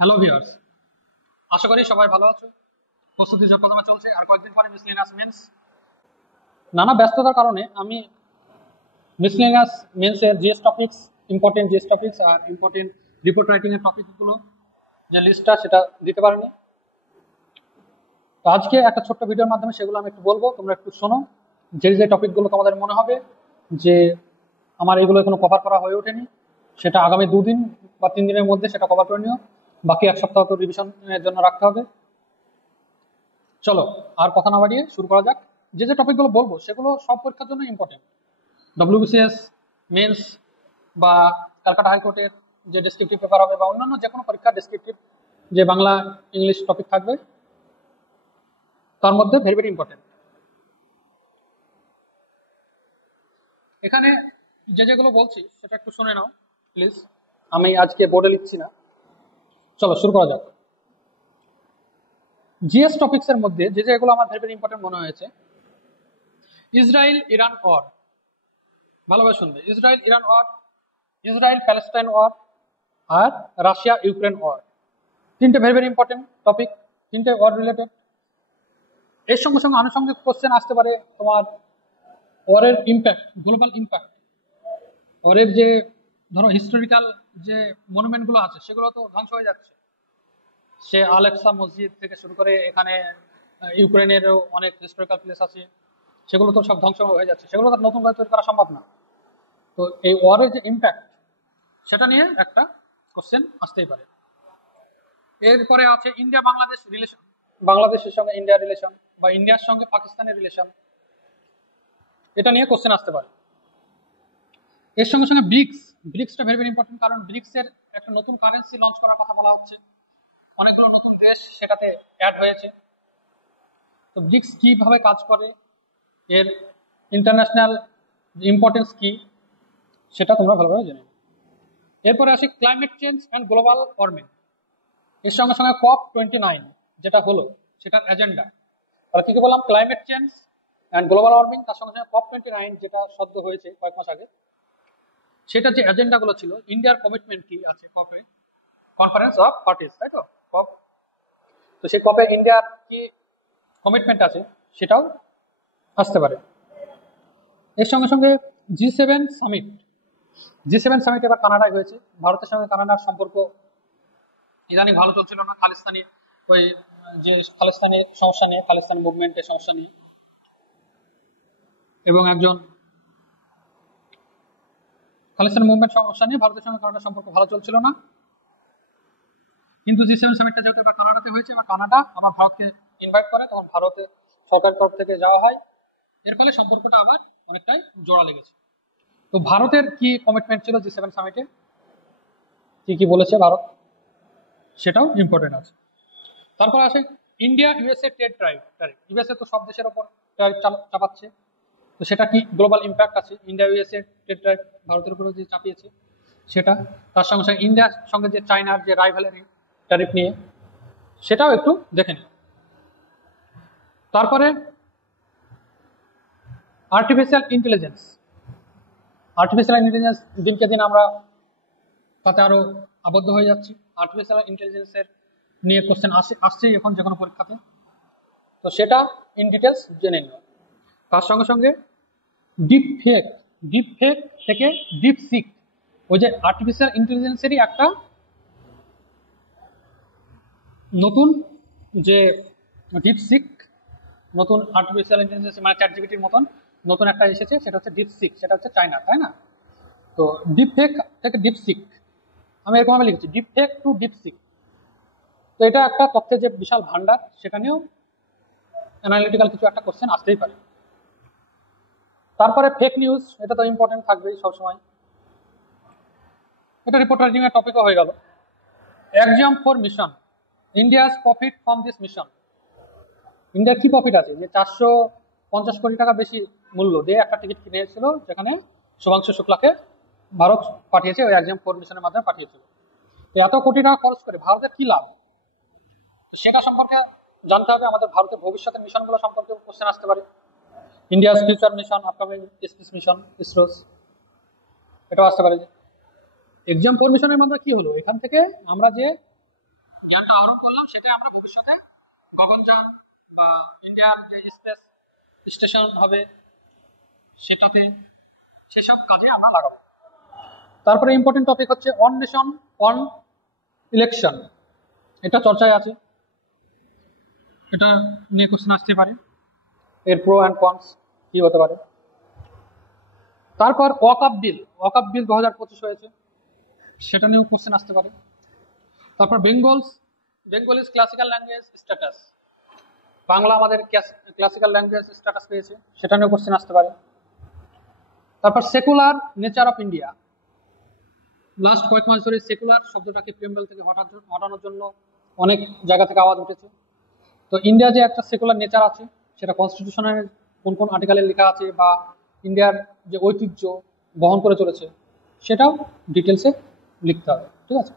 Hello viewers, আশা করি সবাই ভালো আছো। প্রস্তুতি জল্পনা চলছে, আর কয়েকদিন পরে মিসলেনিয়াস মেন্স। নানা ব্যস্ততার কারণে আমি মিসলেনিয়াস মেন্সের GS topics, important GS topics আর ইম্পর্টেন্ট রিপোর্ট রাইটিং এর টপিকগুলো যে লিস্টটা সেটা দিতে পারিনি। তো আজকে একটা ছোট্ট ভিডিওর মাধ্যমে সেগুলো আমি একটু বলবো, তোমরা একটু শোনো। যে যে টপিকগুলো তোমাদের মনে হবে যে আমার এগুলো এখনো কভার করা হয়ে ওঠেনি, সেটা আগামী 2 দিন বা 3 দিনের মধ্যে সেটা কভার করে নিও। বাকি এক সপ্তাহ তো রিভিশনের জন্য রাখতে হবে। চলো আর কথা না বাড়িয়ে শুরু করা যাক। যে যে টপিকগুলো বলবো সেগুলো সব পরীক্ষার জন্য ইম্পর্টেন্ট। ডব্লিউবিসিএস মেন্স বা ক্যালকাটা হাইকোর্টের যে ডেসক্রিপটিভ পেপার হবে বা অন্যান্য যে কোনো পরীক্ষার ডেসক্রিপটিভ যে বাংলা ইংলিশ টপিক থাকবে তার মধ্যে ভেরি ভেরি ইম্পর্টেন্ট। এখানে যে যেগুলো বলছি সেটা একটু শুনে নাও প্লিজ, আমি আজকে বোর্ডে লিখছি না। চলো শুরু করা যাক। জিএস টপিক্স এর মধ্যে যে যেগুলো আমার ভেরি ভেরি ইম্পর্টেন্ট মনে হয়েছে, ইসরায়েল ইরান ওয়ার, ভালোভাবে শুনবে। Israel Iran war, Israel Palestine war, আর রাশিয়া ইউক্রেন ওয়ার। তিনটে ভেরি ভেরি ইম্পর্টেন্ট টপিক, তিনটে ওয়ার রিলেটেড। এর সঙ্গে সঙ্গে আনুষঙ্গিক কোশ্চেন আসতে পারে তোমার ওয়ারের ইম্প্যাক্ট, গ্লোবাল ইম্প্যাক্ট। ওয়ারের যে ধরো হিস্টোরিক্যাল যে মনুমেন্ট গুলো আছে সেগুলো তো ধ্বংস হয়ে যাচ্ছে। সে আলেক্সা মসজিদ থেকে শুরু করে এখানে ইউক্রেনেরও অনেক হিস্টোরিক্যাল প্লেস আছে, সেগুলো তো সব ধ্বংস হয়ে যাচ্ছে, সেগুলো তো নতুন করে তৈরি করা সম্ভব না। তো এই ওয়ারের যে ইম্প্যাক্ট সেটা নিয়ে একটা কোশ্চেন আসতেই পারে। এরপরে আছে ইন্ডিয়া বাংলাদেশ রিলেশন, বাংলাদেশের সঙ্গে ইন্ডিয়ার রিলেশন বা ইন্ডিয়ার সঙ্গে পাকিস্তানের রিলেশন, এটা নিয়ে কোশ্চেন আসতে পারে। এর সঙ্গে সঙ্গে ব্রিক্স, ব্রিক্সটা ভেরি ভেরি ইম্পর্টেন্ট, কারণ ব্রিক্স এর একটা নতুন কারেন্সি লঞ্চ করার কথা বলা হচ্ছে, অনেকগুলো নতুন দেশ সেটাতে অ্যাড হয়েছে। তো ব্রিক্স কিভাবে কাজ করে, এর ইন্টারন্যাশনাল ইম্পর্টেন্স কি, সেটা তোমরা ভালোভাবে জেনে। এরপরে আসি climate change and global warming. এর সঙ্গে সঙ্গে COP29 যেটা হলো সেটার এজেন্ডা। আর কি কি বললাম, climate change and global warming, তার সঙ্গে সঙ্গে COP29 যেটা সদ্য হয়েছে কয়েক মাস আগে, সেটার যে এজেন্ডাগুলো ছিল, ইন্ডিয়ার কমিটমেন্ট কি আছে কপে, কনফারেন্স অফ পার্টিস, তাই তো কপ। তো সেই কপে ইন্ডিয়ার কি কমিটমেন্ট আছে সেটাও আসতে পারে। এর সঙ্গে সঙ্গে G7 সামিট, G7 সামিট এবার কানাডায় হয়েছে। ভারতের সঙ্গে কানাডার সম্পর্ক ইদানিং ভালো চলছিল না, খালিস্তানি ওই যে খালিস্তানি সমস্যা নিয়ে, খালিস্তানি মুভমেন্টের সমস্যা নিয়ে, এবং একজন খালিস্তানি মুভমেন্ট সমস্যা নিয়ে ভারতের সঙ্গে কানাডার সম্পর্ক ভালো চলছিল না। কিন্তু G7 সামিটটা যেহেতু এবার কানাডাতে হয়েছে, এবার কানাডা আবার ভারতকে ইনভাইট করে, তখন ভারতের সরকারের তরফ থেকে যাওয়া হয়। এর ফলে সম্পর্কটা আবার অনেকটাই জোড়া লেগেছে। তো ভারতের কি কমিটমেন্ট ছিল G7 সামিটে, কি কি বলেছে ভারত, সেটাও ইম্পর্টেন্ট আছে। তারপর আসে India USA trade tariff. USA তো সব দেশের ওপর ট্যারিফ চাপাচ্ছে, তো সেটা কি গ্লোবাল ইম্প্যাক্ট আছে, ইন্ডিয়া ইউএসএ ট্রেড ট্যারিফ ভারতের উপরে যে চাপিয়েছে সেটা। তার সঙ্গে সঙ্গে ইন্ডিয়ার সঙ্গে যে চায়নার যে রাইভালারি ট্যারিফ নিয়ে, সেটাও একটু দেখে নিই। তারপরে আর্টিফিশিয়াল ইন্টেলিজেন্স, আর্টিফিশিয়াল ইন্টেলিজেন্স দিনকে দিন আমরা তাতে আরো আবদ্ধ হয়ে যাচ্ছি। আর্টিফিশিয়াল ইন্টেলিজেন্সের নিয়ে কোশ্চেন আসছেই এখন যে কোনো পরীক্ষাতে, তো সেটা ইন ডিটেলস জেনে নিও। তার সঙ্গে সঙ্গে ডিপ ফেক, ডিপ ফেক থেকে ডিপ সিক, ওই যে আর্টিফিশিয়াল ইন্টেলিজেন্সেরই একটা নতুন যে ডিপ সিক, নতুন আর্টিফিশিয়াল ইন্টেলিজেন্স মানে চ্যাটজিপিটির মতন নতুন একটা এসেছে, সেটা হচ্ছে ডিপ সিক, সেটা হচ্ছে চায়না, তাই না? তো ডিপ ফেক থেকে ডিপ সিক, আমি এরকম ভাবে লিখেছি, deepfake to DeepSeek. তো এটা একটা তথ্যের যে বিশাল ভান্ডার, সেখানেও অ্যানালিটিক্যাল কিছু একটা কোশ্চেন আসতেই পারে। তারপরে ফেক নিউজ, এটা তো ইম্পর্টেন্ট থাকবেই সবসময়, এটা রিপোর্ট রাইটিং এর টপিকও হয়ে গেল। Exam for mission, India's profit from this mission. ইন্ডিয়ার কি প্রফিট আছে, যে 450 কোটি টাকা বেশি মূল্য দিয়ে একটা টিকিট কিনেছিল, যেখানে শুভাংশু শুক্লাকে ভারত পাঠিয়েছে, ওই এক্সাম ফর মিশনের মাধ্যমে পাঠিয়েছিল। তো এত কোটি টাকা খরচ করে ভারতের কি লাভ, সেটা সম্পর্কে জানতে হবে। আমাদের ভারতের ভবিষ্যতের মিশনগুলো সম্পর্কে কোশ্চেন আসতে পারে। India's future mission, upcoming space mission, ISRO's, এটাও আসতে পারে। যে এক্সাম ফর মিশনের মাধ্যমে কি হলো, এখান থেকে আমরা যে সেটা আমরা ভবিষ্যতে গগনযান বা ইন্ডিয়ার যে স্পেস স্টেশন হবে সেটাতে সেসব কাজে আমরা লাগাবো। তারপরে ইম্পর্টেন্ট টপিক হচ্ছে অন নেশন অন ইলেকশন, এটা চর্চায় আছে, এটা নিয়ে কোশ্চেন আসতে পারে, এর প্রো অ্যান্ড কনস কি হতে পারে। তারপর ওয়াকআপ বিল 2025 হয়েছে, সেটা নিয়েও কোশ্চেন আসতে পারে। তারপর Bengalis classical language status, Bangla আমাদের ক্লাসিক্যাল ল্যাঙ্গুয়েজ স্ট্যাটাস পেয়েছে, সেটা নিয়েও কোশ্চেন আসতে পারে। তারপর secular nature of India, last কয়েক মাস ধরে সেকুলার শব্দটাকে প্রিয়াম্বল থেকে হটানোর জন্য অনেক জায়গা থেকে আওয়াজ উঠেছে। তো ইন্ডিয়া যে একটা সেকুলার নেচার আছে সেটা কনস্টিটিউশনের কোন কোন আর্টিকেলে লেখা আছে বা ইন্ডিয়ার যে ঐতিহ্য বহন করে চলেছে সেটাও ডিটেলসে লিখতে হবে, ঠিক আছে।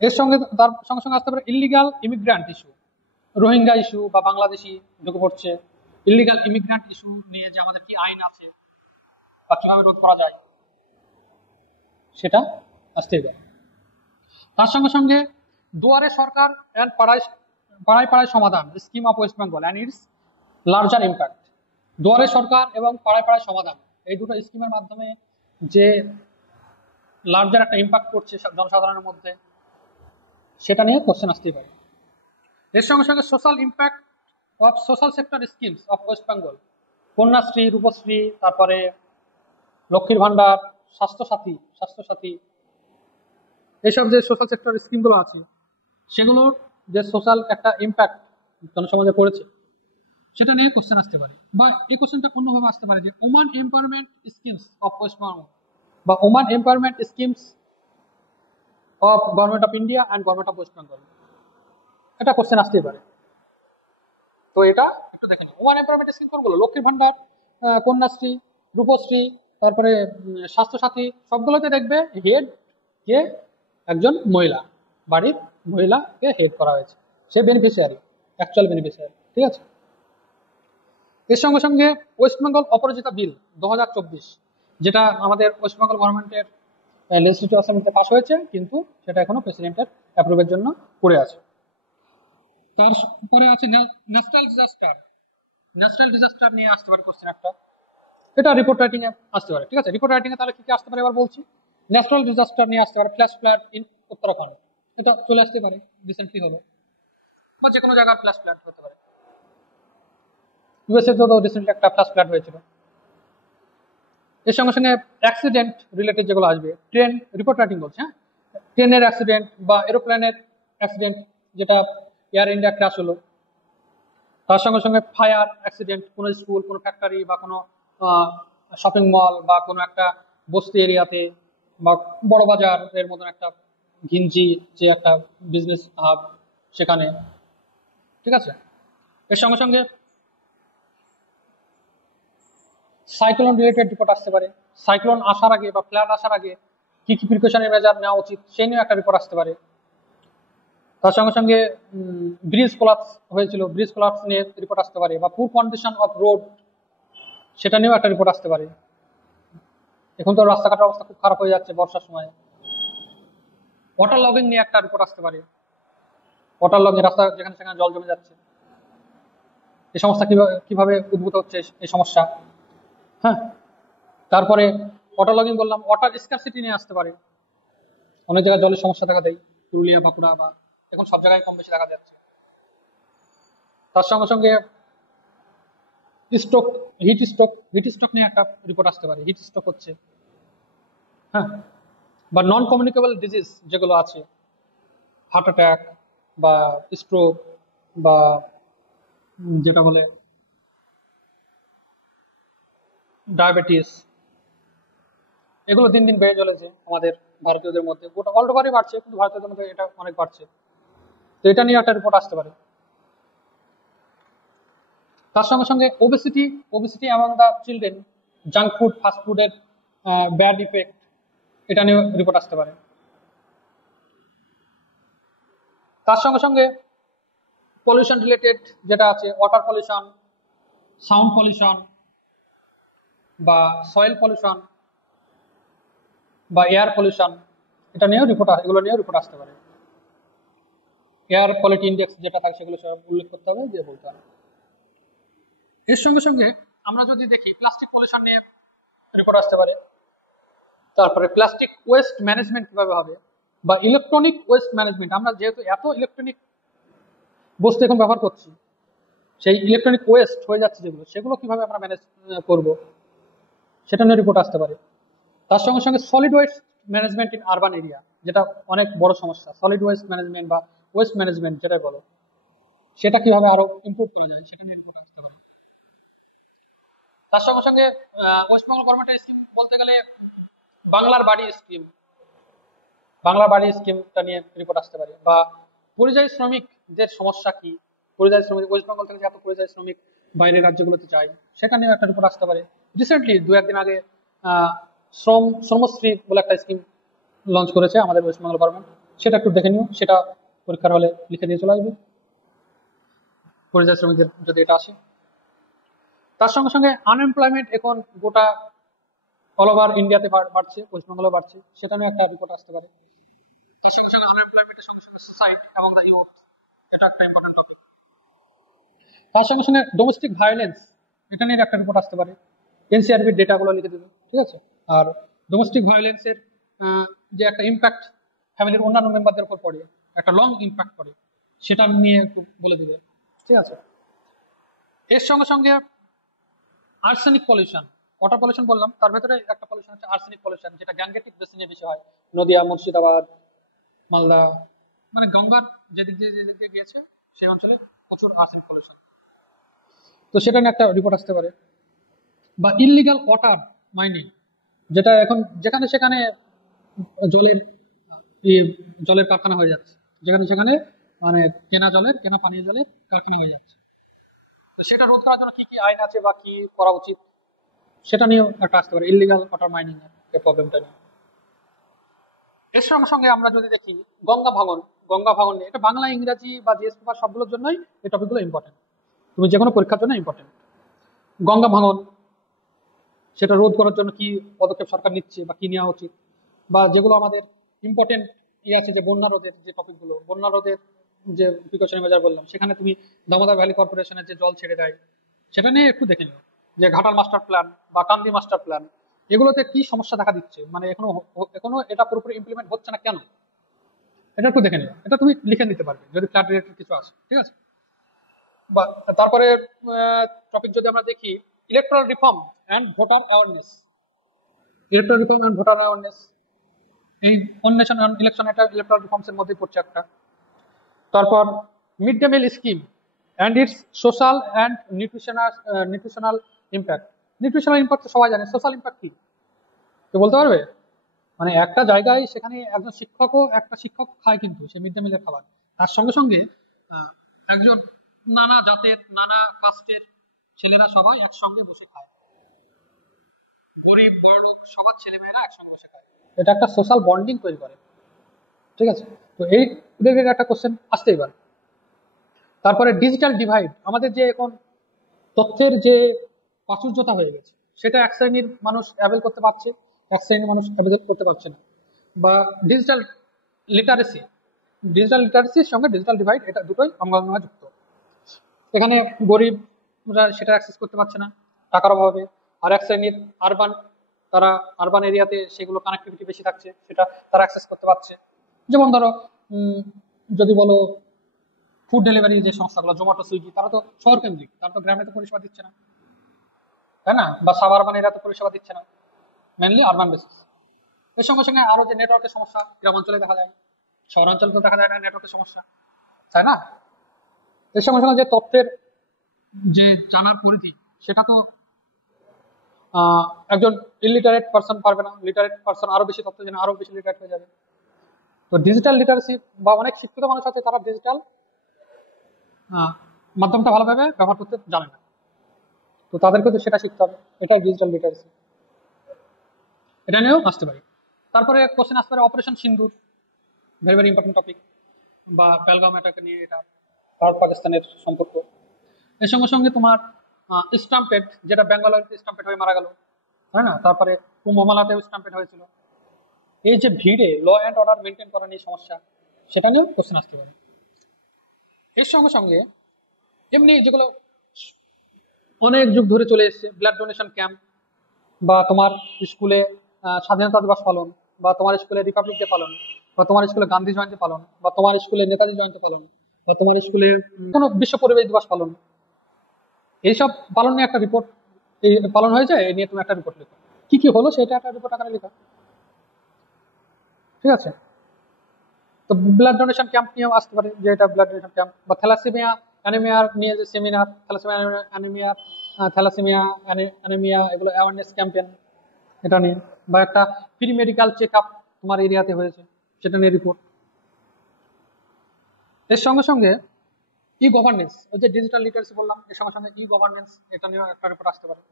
এর সঙ্গে তার সঙ্গে সঙ্গে আসতে পারে illegal immigrant issue, Rohingya issue বা বাংলাদেশি ঢুকে পড়ছে, ইলিগাল ইমিগ্রান্ট ইস্যু নিয়ে যে আমাদের কি আইন আছে বা কিভাবে রোধ করা যায় সেটা আসতেই পারে। তার সঙ্গে সঙ্গে দুয়ারে সরকার অ্যান্ড পাড়ায় পাড়ায় সমাধান scheme of West Bengal and it's larger impact, দুয়ারে সরকার এবং পাড়ায় পাড়ায় সমাধান এই দুটো স্কিমের মাধ্যমে যে লার্জার একটা ইম্প্যাক্ট করছে জনসাধারণের মধ্যে সেটা নিয়ে কোশ্চেন আসতেই পারে। এর সঙ্গে সঙ্গে social impact of social sector schemes of West Bengal, Kanyashree, Rupashree, তারপরে লক্ষ্মীর ভান্ডার, স্বাস্থ্যসাথী এইসব যে সোশ্যাল সেক্টর স্কিমগুলো আছে সেগুলোর যে সোশ্যাল একটা ইম্প্যাক্ট জনসমাজে পড়েছে সেটা নিয়ে কোশ্চেন আসতে পারে। বা এই কোশ্চেনটা অন্যভাবে আসতে পারে যে woman empowerment schemes of West Bengal বা woman empowerment schemes of government of India and government of West Bengal, এটা কোশ্চেন আসতেই পারে। তো এটা একটু দেখে নিই। ওমান এম্পাওয়ারমেন্ট স্কিম কোনগুলো? লক্ষ্মীর ভান্ডার, কন্যাশ্রী, রূপশ্রী, তারপরে স্বাস্থ্যসাথী, সবগুলোতে দেখবে হেড কে একজন মহিলা, বাড়ির মহিলাকে হেড করা হয়েছে, সে বেনিফিশিয়ারি, অ্যাকচুয়াল বেনিফিশিয়ারি, ঠিক আছে। এর সঙ্গে সঙ্গে ওয়েস্ট বেঙ্গল অপরাজিতা বিল 2024, যেটা আমাদের ওয়েস্ট বেঙ্গল গভর্নমেন্টের লেজিসলেটিভ অ্যাসেম্বলিতে পাস হয়েছে কিন্তু সেটা এখনো প্রেসিডেন্টের অ্যাপ্রুভের জন্য পড়ে আছে। তারপরে আছে ন্যাশনাল ডিজাস্টার নিয়ে আসতে পারে কোশ্চেন একটা, এটা রিপোর্ট রাইটিং এ আসতে পারে, ঠিক আছে। রিপোর্ট রাইটিং এ তাহলে কি কি আসতে পারে এবার বলছি। ন্যাশনাল ডিজাস্টার নিয়ে আসতে পারে, ফ্ল্যাশ ফ্লাড ইন উত্তরাখণ্ড, এটা চলে আসতে পারে, রিসেন্টলি হলো, বা যে কোনো জায়গার ফ্ল্যাশ ফ্লাড হতে পারে। ইউএসএ তো রিসেন্টলি একটা ফ্ল্যাশ ফ্লাড হয়েছিল। এর সঙ্গে সঙ্গে অ্যাক্সিডেন্ট রিলেটেড যেগুলো আসবে, ট্রেন, রিপোর্ট রাইটিং বলছে, হ্যাঁ, ট্রেনের অ্যাক্সিডেন্ট বা এরোপ্লেনের অ্যাক্সিডেন্ট যেটা এয়ার ইন্ডিয়া ক্র্যাশ হলো, তার সঙ্গে সঙ্গে ফায়ার অ্যাক্সিডেন্ট, কোনো স্কুল, কোনো ফ্যাক্টরি বা কোনো শপিং মল বা কোনো একটা বস্তি এরিয়াতে বা বড় বাজারের মতন একটা ঘিঞ্জি যে একটা বিজনেস হাব সেখানে, ঠিক আছে। এর সঙ্গে সঙ্গে সাইক্লোন রিলেটেড রিপোর্ট আসতে পারে, সাইক্লোন আসার আগে বা ফ্ল্যাড আসার আগে কি কি প্রিকশনের মেজার নেওয়া উচিত সেই নিয়ে একটা রিপোর্ট আসতে পারে। তার সঙ্গে সঙ্গে ব্রিজ কোলাপস হয়েছিল, ব্রিজ কোলাপস নিয়ে রিপোর্ট আসতে পারে, বা পুর কন্ডিশন অফ রোড সেটা নিয়েও একটা রিপোর্ট আসতে পারে। এখন তো রাস্তাঘাটের অবস্থা খুব খারাপ হয়ে যাচ্ছে বর্ষার সময়, ওয়াটার লগিং নিয়ে একটা রিপোর্ট আসতে পারে, ওয়াটার লগিং, রাস্তা যেখানে সেখানে জল জমে যাচ্ছে এই সমস্যা কিভাবে উদ্ভূত হচ্ছে এই সমস্যা, হ্যাঁ। তারপরে ওয়াটার লগিং বললাম, ওয়াটার স্কারসিটি নিয়ে আসতে পারে, অনেক জায়গায় জলের সমস্যা দেখা দেয়, পুরুলিয়া, বাঁকুড়া বা এখন সব জায়গায় কম বেশি দেখা যাচ্ছে। তার সঙ্গে সঙ্গে স্ট্রোক, হিট স্ট্রোক নিয়ে একটা রিপোর্ট আসতে পারে, হিট স্ট্রোক হচ্ছে, হ্যাঁ। বা নন কমিউনিকেবল ডিজিজ যেগুলো আছে, হার্ট অ্যাটাক বা স্ট্রোক বা যেটা বলে ডায়াবেটিস, এগুলো দিন দিন বেড়ে চলেছে আমাদের ভারতীয়দের মধ্যে, গোটা অল ওভারই বাড়ছে কিন্তু ভারতীয়দের মধ্যে এটা অনেক বাড়ছে, তো এটা নিয়ে একটা রিপোর্ট আসতে পারে। তার সঙ্গে সঙ্গে obesity among the children, junk food, fast ফুডের ব্যাড ইফেক্ট, এটা নিয়ে রিপোর্ট আসতে পারে। তার সঙ্গে সঙ্গে পলিউশন রিলেটেড যেটা আছে, ওয়াটার পলিউশন, সাউন্ড পলিউশন বা সয়েল পলিউশন বা এয়ার পলিউশন, এটা নিয়েও রিপোর্ট, এগুলো নিয়েও রিপোর্ট আসতে পারে। এয়ার কোয়ালিটি ইন্ডেক্স যেটা থাকে সেগুলো সব উল্লেখ করতে হবে, দিয়ে বলতে হবে। এর সঙ্গে সঙ্গে আমরা যদি দেখি প্লাস্টিক পলিউশন নিয়ে রিপোর্ট আসতে পারে, তারপরে প্লাস্টিক ওয়েস্ট ম্যানেজমেন্ট কিভাবে হবে, বা ইলেকট্রনিক ওয়েস্ট ম্যানেজমেন্ট, আমরা যেহেতু এত ইলেকট্রনিক বস্তু এখন ব্যবহার করছি, সেই ইলেকট্রনিক ওয়েস্ট হয়ে যাচ্ছে যেগুলো, সেগুলো কিভাবে আমরা ম্যানেজ করব, সেটা নিয়ে রিপোর্ট আসতে পারে। তার সঙ্গে সঙ্গে solid waste management in urban area, যেটা অনেক বড় সমস্যা, সলিড ওয়েস্ট ম্যানেজমেন্ট বা ওয়েস্ট ম্যানেজমেন্ট যেটাই বলো, সেটা কিভাবে আরো ইমপ্রুভ করা যায় সেটা নিয়ে রিপোর্ট আসতে পারে। তার সঙ্গে সঙ্গে ওয়েস্ট বেঙ্গল গভর্নমেন্টের স্কিম বলতে গেলে বাংলার বাড়ি স্কিম, বাংলা বাড়ি স্কিমটা নিয়ে রিপোর্ট আসতে পারে, বা পরিযায়ী শ্রমিকদের সমস্যা কি, পরিযায়ী শ্রমিক ওয়েস্ট বেঙ্গল থেকে যে এত পরিযায়ী শ্রমিক বাইরের রাজ্যগুলোতে যায়, সেটা নিয়ে একটা রিপোর্ট আসতে পারে। রিসেন্টলি 2-1 দিন আগে শ্রমশ্রী বলে একটা স্কিম লঞ্চ করেছে আমাদের ওয়েস্ট বেঙ্গল গভর্নমেন্ট, সেটা একটু দেখে নিও, সেটা পরীক্ষার হলে লিখে দিয়ে চলে আসবে পরিযায়ী শ্রমিকদের যদি এটা আসে। তার সঙ্গে সঙ্গে আনএমপ্লয়মেন্ট এখন গোটা অল ওভার ইন্ডিয়াতে বাড়ছে, ওয়েস্ট বেঙ্গলও বাড়ছে, সেটা নিয়ে একটা রিপোর্ট আসতে পারে। তার সঙ্গে সঙ্গে আনএমপ্লয়মেন্টের সঙ্গে সঙ্গে সুসাইড এবং দ্য ইউথ, এটা একটা ইম্পর্টেন্ট টপিক। তার সঙ্গে সঙ্গে ডোমেস্টিক ভায়োলেন্স, এটা নিয়ে একটা রিপোর্ট আসতে পারে, এনসিআরবির ডেটাগুলো লিখে দেবে, ঠিক আছে। আর ডোমেস্টিক ভায়োলেন্সের যে একটা ইম্প্যাক্ট ফ্যামিলির অন্যান্য মেম্বারদের উপর পড়ে, একটা লং ইম্প্যাক্ট পড়ে, সেটা নিয়ে একটু বলে দিবে, ঠিক আছে। এর সঙ্গে সঙ্গে আর্সেনিক পলিউশন, ওয়াটার পলিউশন বললাম, তার ভেতরে একটা পলিউশন হচ্ছে আর্সেনিক পলিউশন, যেটা গ্যাংগেটিক বেসিনে বেশি হয়, নদিয়া, মুর্শিদাবাদ, মালদা, মানে গঙ্গার যেদিক দিয়ে গিয়েছে সেই অঞ্চলে প্রচুর আর্সেনিক পলিউশন, তো সেটা নিয়ে একটা রিপোর্ট আসতে পারে। বা ইললিগাল ওয়াটার মাইনিং, যেটা এখন যেখানে সেখানে জলের জলের কারখানা হয়ে যাচ্ছে, যেখানে সেখানে মানে কেনা পানীয় জলের কারখানা হয়ে যাচ্ছে, তো সেটা রোধ করার জন্য কি কি আইন আছে বা কি করা উচিত, সেটা নিয়েও একটা আসতে পারে, ইললিগাল ওয়াটার মাইনিং এর প্রবলেমটা নিয়ে। এর সঙ্গে সঙ্গে আমরা যদি দেখি গঙ্গা ভাঙন নিয়ে, এটা বাংলা, ইংরাজি বা জিএস পেপার সবগুলোর জন্যই এই টপিকগুলো ইম্পর্টেন্ট, তুমি যে কোনো পরীক্ষার জন্য ইম্পর্টেন্ট। গঙ্গা ভাঙন, সেটা রোধ করার জন্য কি পদক্ষেপ সরকার নিচ্ছে বা কি নেওয়া উচিত, বা যেগুলো আমাদের ইম্পর্টেন্ট আছে, যে বন্যা রোধের যে টপিকগুলো, বন্যা রোধের যে প্রিকশনারি মেজার বললাম, সেখানে তুমি দামোদর ভ্যালি কর্পোরেশনের যে জল ছেড়ে দেয়, সেটা নিয়ে একটু দেখে নিও, যে ঘাটাল মাস্টার প্ল্যান বা কান্দি মাস্টার প্ল্যান, এগুলোতে কি সমস্যা দেখা দিচ্ছে, মানে এখনো এটা পুরোপুরি ইমপ্লিমেন্ট হচ্ছে না কেন, এটা একটু দেখে নিও, এটা তুমি লিখে নিতে পারবে যদি ফ্ল্যাট রিলেটেড কিছু আসে, ঠিক আছে। বা তারপরে টপিক যদি আমরা দেখি, electoral reform and voter awareness, electoral reform and voter awareness, এই অন নেশন ইলেকশন, এটা ইলেকট্রাল রিফর্মস এর মধ্যে পড়ছে একটা। তারপর mid day meal scheme and it's social and nutritional impact, nutritional impact তো সবাই জানে, সোশ্যাল ইম্প্যাক্ট কি কেউ বলতে পারবে? মানে একটা জায়গায় সেখানে একজন শিক্ষক খায় কিন্তু সে মিড ডে মিলের খাবার, তার সঙ্গে সঙ্গে একজন নানা জাতের নানা কাস্টের ছেলেরা সবাই একসঙ্গে বসে খায়, গরিব বড়লোক সবার ছেলেমেয়েরা একসঙ্গে বসে খায়, এটা একটা সোশ্যাল বন্ডিং তৈরি করে, ঠিক আছে। তো এই রিলেটেড একটা কোশ্চেন আসতেই পারে। তারপরে ডিজিটাল ডিভাইড, আমাদের যে এখন তথ্যের যে প্রাচুর্যতা হয়ে গেছে, সেটা এক শ্রেণীর মানুষ অ্যাভেল করতে পারছে, এক শ্রেণীর মানুষ অ্যাভেল করতে পারছে না। বা ডিজিটাল লিটারেসি, ডিজিটাল লিটারেসির সঙ্গে ডিজিটাল ডিভাইড, এটা দুটোই অঙ্গাঙ্গিভাবে যুক্ত। এখানে গরিবরা সেটা অ্যাক্সেস করতে পারছে না টাকার অভাবে, আর এক শ্রেণীর তারা আরবান এরিয়াতে সেগুলো কানেক্টিভিটি বেশি থাকছে, সেটা তারা অ্যাক্সেস করতে পারছে। যেমন ধরো যদি বলো ফুড ডেলিভারি যে সংস্থাগুলো, জোম্যাটো, সুইগি, তারা তো শহর কেন্দ্রিক, তারা তো গ্রামে তো পরিষেবা দিচ্ছে না, তাই না? বা সাব-আরবান এরিয়া তো পরিষেবা দিচ্ছে না, মেনলি আরবান বেসিস। এর সঙ্গে সঙ্গে আরো যে নেটওয়ার্কের সমস্যা গ্রামাঞ্চলে দেখা যায়, শহরাঞ্চলে তো দেখা যায় না নেটওয়ার্কের সমস্যা, তাই না? এর সঙ্গে সঙ্গে যে তথ্যের যে জানার পরিধি, সেটা তো একজন ইলিটারেট পার্সন পারবে না, লিটারেট পার্সন আরো বেশি তথ্য জেনে আরো বেশি লিটারেট হয়ে যাবে। তো ডিজিটাল লিটারেসি, বা অনেক শিক্ষিত মানুষ আছে তারা ডিজিটাল মাধ্যমটা ভালোভাবে ব্যবহার করতে জানে না, তো তাদেরকে তো সেটা শিখতে হবে, এটাই ডিজিটাল লিটারেসি, এটা নিয়েও আসতে পারে। তারপরে কোশ্চেন আসতে পারে অপারেশন সিন্দুর, ভেরি ভেরি ইম্পর্টেন্ট টপিক, বা পেহেলগাম অ্যাটাক নিয়ে, এটা ভারত পাকিস্তানের সম্পর্ক। এর সঙ্গে সঙ্গে তোমার স্টাম্পেড, যেটা ব্যাঙ্গালোরতে স্টাম্পেড হয়ে মারা গেল, তাই না? তারপরে কুম্ভমেলাতেও স্টাম্পেড হয়েছিল, এই যে ভিড়ে ল অ্যান্ড অর্ডার মেনটেন করা নিয়ে সমস্যা, সেটা নিয়েও কোশ্চেন আসতে পারে। এর সঙ্গে সঙ্গে এমনি যেগুলো অনেক যুগ ধরে চলে এসেছে, ব্লাড ডোনেশন ক্যাম্প, বা তোমার স্কুলে স্বাধীনতা দিবস পালন, বা তোমার স্কুলে রিপাবলিক ডে পালন, বা তোমার স্কুলে গান্ধী জয়ন্তী পালন, বা তোমার স্কুলে নেতাজি জয়ন্তী পালন, বা তোমার স্কুলে কোনো বিশ্ব পরিবেশ দিবস পালন, এইসব পালন নিয়ে একটা রিপোর্ট, এই পালন হয়েছে এই নিয়ে তুমি একটা রিপোর্ট লেখো, কি কি হলো সেটা একটা রিপোর্ট আকারে লেখা, ঠিক আছে? তো ব্লাড ডোনেশন ক্যাম্প নিয়েও আসতে পারে, যে এটা ব্লাড ডোনেশন ক্যাম্প, বা থ্যালাসেমিয়া অ্যানিমিয়ার নিয়ে যে সেমিনার, থ্যালাসেমিয়া এগুলো অ্যাওয়ারনেস ক্যাম্পেইন, এটা নিয়ে, বা একটা প্রি মেডিকেল চেক আপ তোমার এরিয়াতে হয়েছে সেটা নিয়ে রিপোর্ট। এর সঙ্গে সঙ্গে ই গভর্নেন্স, ওই যে ডিজিটাল লিটারেসি বললাম, এর সঙ্গে সঙ্গে ই গভর্নেন্স, এটা নিয়ে একটা রিপোর্ট আসতে পারে।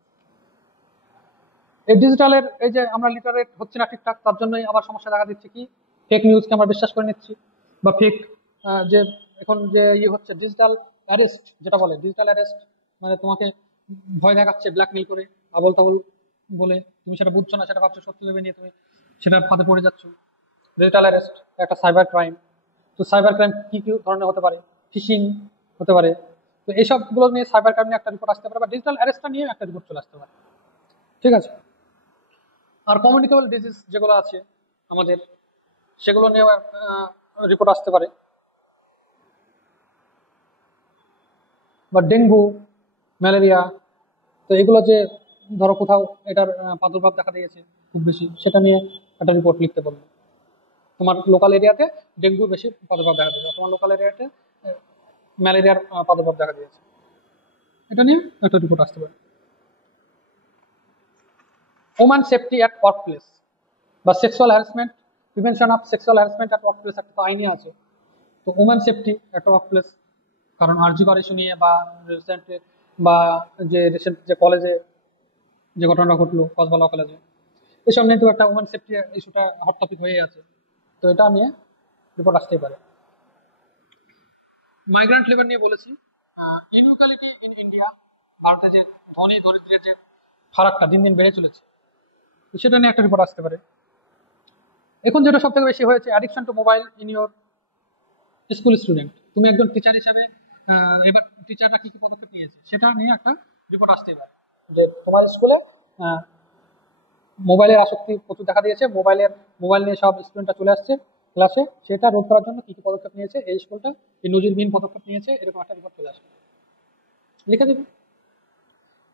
এই ডিজিটালের এই যে আমরা লিটারেট হচ্ছে না ঠিকঠাক, তার জন্যই আবার সমস্যা দেখা দিচ্ছে, কি ফেক নিউজকে আমরা বিশ্বাস করে নিচ্ছি, বা ফেক যে এখন যে ইয়ে হচ্ছে ডিজিটাল অ্যারেস্ট, যেটা বলে ডিজিটাল অ্যারেস্ট, মানে তোমাকে ভয় দেখাচ্ছে ব্ল্যাকমেল করে, আবল তাবল বলে, তুমি সেটা বুঝছো না, সেটা ভাবছো সত্যি ভেবে নিয়ে তুমি সেটার ফাঁদে পড়ে যাচ্ছ। ডিজিটাল অ্যারেস্ট একটা সাইবার ক্রাইম। তো সাইবার ক্রাইম কি কি ধরনের হতে পারে? ফিশিং হতে পারে। তো এইসব গুলো নিয়ে সাইবার ক্রাইম নিয়ে একটা রিপোর্ট আসতে পারে, বা ডিজিটাল অ্যারেস্টটা নিয়ে একটা রিপোর্ট চলে আসতে পারে, ঠিক আছে? আর কমিউনিকেবল ডিজিজ যেগুলো আছে আমাদের, সেগুলো নিয়েও রিপোর্ট আসতে পারে, বা ডেঙ্গু, ম্যালেরিয়া। তো এগুলো যে ধরো কোথাও এটার প্রাদুর্ভাব দেখা দিয়েছে খুব বেশি, সেটা নিয়ে একটা রিপোর্ট লিখতে বলবো। তোমার লোকাল এরিয়াতে ডেঙ্গু বেশি প্রাদুর্ভাব দেখা দিয়েছে, তোমার লোকাল এরিয়াতে ম্যালেরিয়ার প্রাদুর্ভাব দেখা দিয়েছে, এটা নিয়ে একটা রিপোর্ট আসতে পারে। Woman safety at work place, বা sexual harassment, prevention of sexual harassment at work place, একটা তো আইনে আছে। তো woman safety at work place, কারণ আরজি করে শুনিয়ে, বা রিসেন্ট, বা রিসেন্ট যে কলেজে যে ঘটনা ঘটলো কসবা ল কলেজে, এসব নিয়ে তো একটা ওমেন সেফটি ইস্যুটা হট টপিক হয়ে আছে। তো এটা নিয়ে রিপোর্ট আসতেই পারে। মাইগ্রেন্ট লেবার নিয়ে বলেছি, ইনইকুয়ালিটি ইন ইন্ডিয়া, ভারতে যে ধনী দরিদ্রের যে ফারাকটা দিন দিন বেড়ে চলেছে, তো সেটা নিয়ে একটা রিপোর্ট আসতে পারে। এখন যেটা সব থেকে বেশি হয়েছে, addiction two mobile in your school student, তুমি একজন টিচার হিসাবে এবার টিচাররা কি কি পদক্ষেপ নিয়েছে সেটা নিয়ে একটা রিপোর্ট আসতেই পারে, যে তোমার স্কুলে মোবাইলের আসক্তি প্রচুর দেখা দিয়েছে, মোবাইল নিয়ে সব স্টুডেন্টরা চলে আসছে ক্লাসে, সেটা রোধ করার জন্য কি কি পদক্ষেপ নিয়েছে এই স্কুলটা, এই নজিরবিহীন পদক্ষেপ নিয়েছে, এরকম একটা রিপোর্ট চলে আসবে, লিখে দেবে।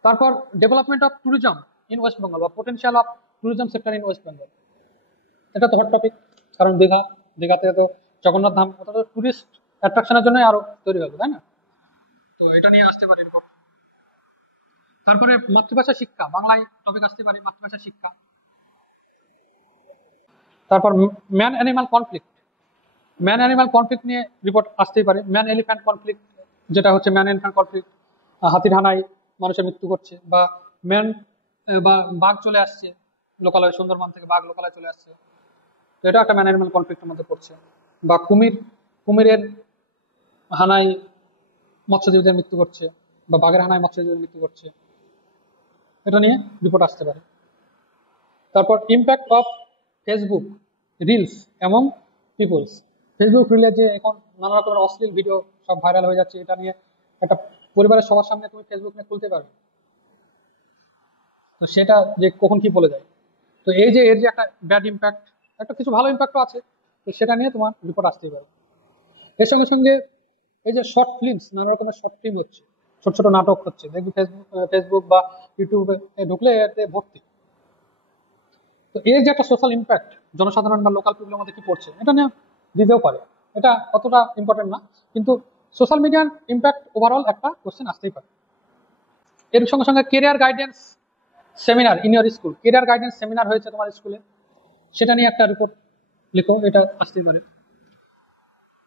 তারপর development of tourism in West Bengal, বা potential of tourism sector in West Bengal, এটা তো হট টপিক, কারণ দীঘাতে তো জগন্নাথ ধাম, ওটা তো টুরিস্ট অ্যাট্রাকশনের জন্য আরো তৈরি হবে, তাই না? তো এটা নিয়ে আসতে পারে রিপোর্ট। তারপরে মাতৃভাষা শিক্ষা, বাংলায় টপিক আসতে পারে মাতৃভাষা শিক্ষা। তারপর man animal conflict, man animal conflict নিয়ে রিপোর্ট আসতেই পারে। ম্যান এলিফ্যান্ট কনফ্লিক্ট, যেটা হচ্ছে ম্যান এলিফ্যান্ট কনফ্লিক্ট, হাতির হানায় মানুষের মৃত্যু করছে, বা ম্যান বা বাঘ চলে আসছে লোকালয়, সুন্দরবন থেকে বাঘ লোকালয় চলে আসছে, তো এটা একটা ম্যান অ্যানিমাল কনফ্লিক্টের মধ্যে পড়ছে। বা কুমিরের হানায় মৎস্যজীবীদের মৃত্যু করছে, বা বাঘের হানায় মৎস্যজীবীদের মৃত্যু করছে, এটা নিয়ে রিপোর্ট আসতে পারে। তারপর ইম্প্যাক্ট অফ ফেসবুক রিলস এবং পিপলস, ফেসবুক রিলে যে এখন নানা রকমের অশ্লীল ভিডিও সব ভাইরাল হয়ে যাচ্ছে, এটা নিয়ে একটা পরিবারের সবার সামনে তুমি ফেসবুক নিয়ে খুলতে পারবে, তো সেটা যে কখন কি বলে যায়, তো এই যে এর যে একটা ব্যাড ইম্প্যাক্ট, একটা কিছু ভালো ইম্প্যাক্টও আছে, তো সেটা নিয়ে তোমার রিপোর্ট আসতেই পারে। এর সঙ্গে সঙ্গে এই যে শর্ট ফিল্মস, নানা রকমের শর্ট ফিল্ম হচ্ছে, ছোট ছোট নাটক হচ্ছে, দেখবি ফেসবুক বা ইউটিউবে ঢুকলে এতে ভর্তি। তো এর যে একটা সোশ্যাল ইম্প্যাক্ট জনসাধারণ বা লোকাল পিপলের মধ্যে কি পড়ছে, এটা নিয়ে দিতেও পারে, এটা অতটা ইম্পর্টেন্ট না, কিন্তু সোশ্যাল মিডিয়ার ইম্প্যাক্ট ওভারঅল একটা কোশ্চেন আসতেই পারে। এর সঙ্গে সঙ্গে career guidance seminar in your school, career guidance seminar হয়েছে তোমার স্কুলে, সেটা নিয়ে একটা রিপোর্ট লিখো, এটা আসতেই পারে।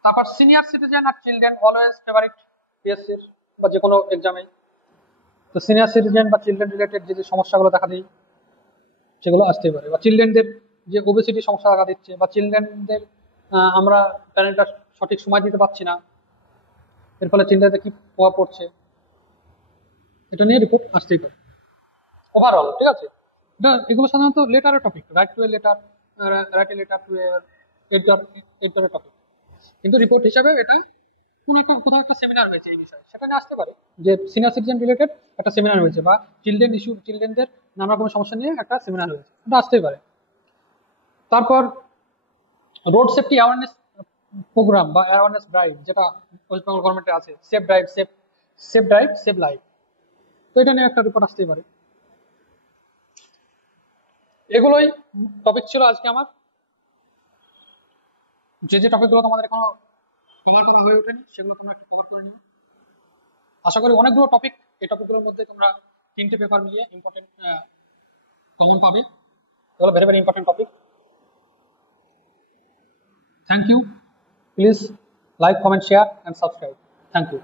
তারপর senior citizen our children always favourite পিএসসির বা যে কোনো এক্সামে, তো সিনিয়র সিটিজেন বা চিলড্রেন রিলেটেড যে সমস্যাগুলো দেখা দেয় সেগুলো আসতেই পারে, বা চিলড্রেনদের যে ওবেসিটি সমস্যা দেখা দিচ্ছে, বা চিলড্রেনদের আমরা প্যারেন্টরা সঠিক সময় দিতে পারছি না, এর ফলে চিলড্রেনদের কি প্রভাব পড়ছে, এটা নিয়ে রিপোর্ট আসতেই পারে ওভারঅল, ঠিক আছে? এগুলো সাধারণত লেটারের topic, write to a letter, write a letter to এডিটরের টপিক, কিন্তু রিপোর্ট হিসাবে এটা কোথাও একটা সেমিনার হয়েছে এই বিষয়ে, সেটা নিয়ে আসতে পারে যে সিনিয়র সিটিজেন রিলেটেড একটা সেমিনার হয়েছে, বা চিলড্রেনদের নানা রকমের সমস্যা নিয়ে একটা সেমিনার হয়েছে, এটা আসতেই পারে। তারপর রোড সেফটি অ্যাওয়ারনেস প্রোগ্রাম বা অ্যাওয়ারনেস ড্রাইভ, যেটা ওয়েস্ট বেঙ্গল গভর্নমেন্টের আছে, সেফ লাইফ, তো এটা নিয়ে একটা রিপোর্ট আসতেই পারে। এগুলোই টপিক ছিল আজকে আমার। যে টপিকগুলো তোমাদের এখনো কভার করা হয়ে ওঠেনি সেগুলো তোমরা একটু কভার করে নিও। আশা করি অনেকগুলো টপিক, এই টপিকগুলোর মধ্যে তোমরা 3টে পেপার মিলিয়ে ইম্পর্টেন্ট কমন পাবে। এগুলো very very important topic. Thank you. Please like, comment, share and subscribe. Thank you.